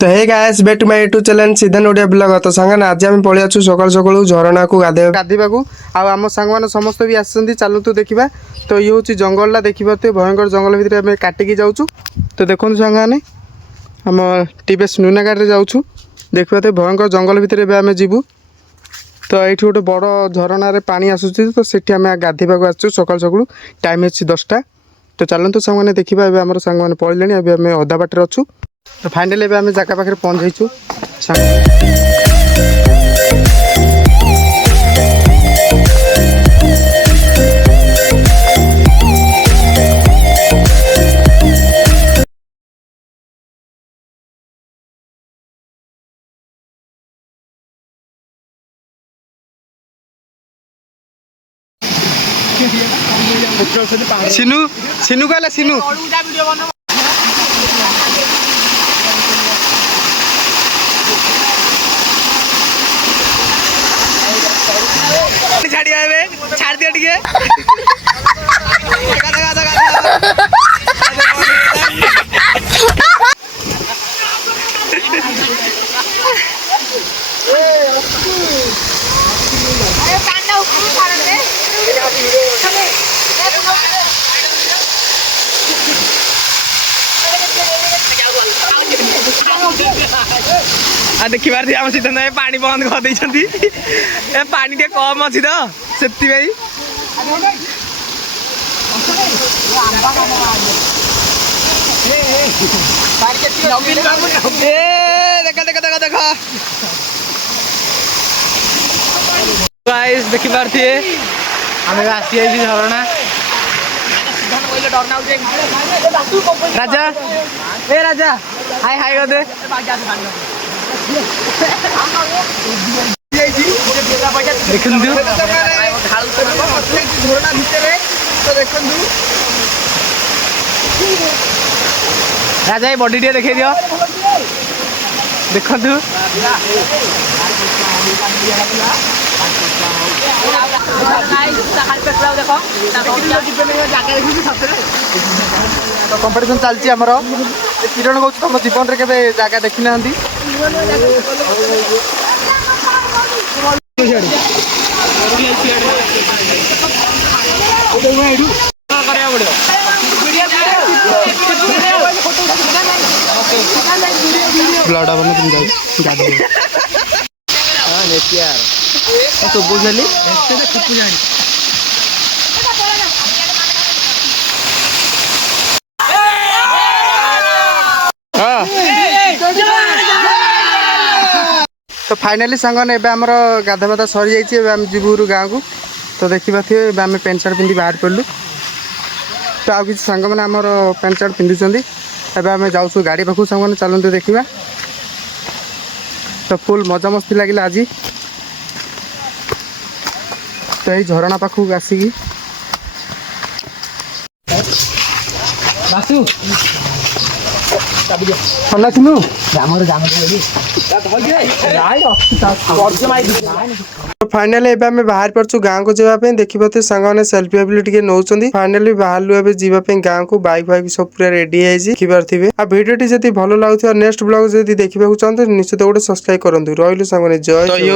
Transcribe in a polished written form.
तो hey guys back to my YouTube channel Siddhan Odia vlog. तो song आज आम पलि आसु सकाल सकाल झरणा को गाधेबा आम सांग मैंने समस्त भी आसती चलतु देखा। तो ये हूँ जंगलटा देखा भयंकर जंगल भितर आम काटिकी जाऊँ। तो देखो सांग मैंने आम टीवीएस नुना गाड़ी जाऊँ देखा भयंकर जंगल भितर आम जीवु। तो ये गोटे बड़ झरणार पानी आसूँ तो सेठी आम गाधेबा आसु सकाल सकाल टाइम अच्छी 10टा। तो चलतु सांग मैंने देखा आम सांग मैंने पड़े आम अधा बाटर अच्छु। तो फाइनाली आम जगह पाखे पहुँचु सिनू सिनू कहला सिनू छाड़ दिया टिके देखी पार आम सीधन पानी बंद कर दे पानी टे कम अच्छी तो से देखी पारे आम आसी झरणा राजा ए राजा हाय हाय कर दे राजा ये बॉडी टे देखे दियो देखु तो कंपटीशन चलती आमर किरण कौन तुम जीवन में केवे जगह देखी ना ब्लड अब तो बुझली तो फाइनाली सांगने आमर गाधा बाधा सरी जाइए जीवु गाँव को। तो देखा थे आम पेंट सार्ट पिंधि बाहर पड़लु। तो आउ कि सांग मैंने आमर पेंट सार्ट पिंधुंट एवं आम जाऊँ गाड़ी पाखु सांग मैंने चलते देखा। तो फुल मजा मस्ती लगे आज। तो ये झरणा पाखक आसिकी फाइनाली आम बाहर पड़चु गाँव को जावाई देखिए सांगे सेल्फी वेल्फी टे नौ। फाइनाली बाहर जावाई गाँव को बाइक फाइक सब पूरा रेडी देखिपे। आ भिडियो जब भल लगुवा नेक्स्ट ब्लॉग जब देखा चाहते निश्चित गोटे सब्सक्राइब करूँ। रही सांगे जय।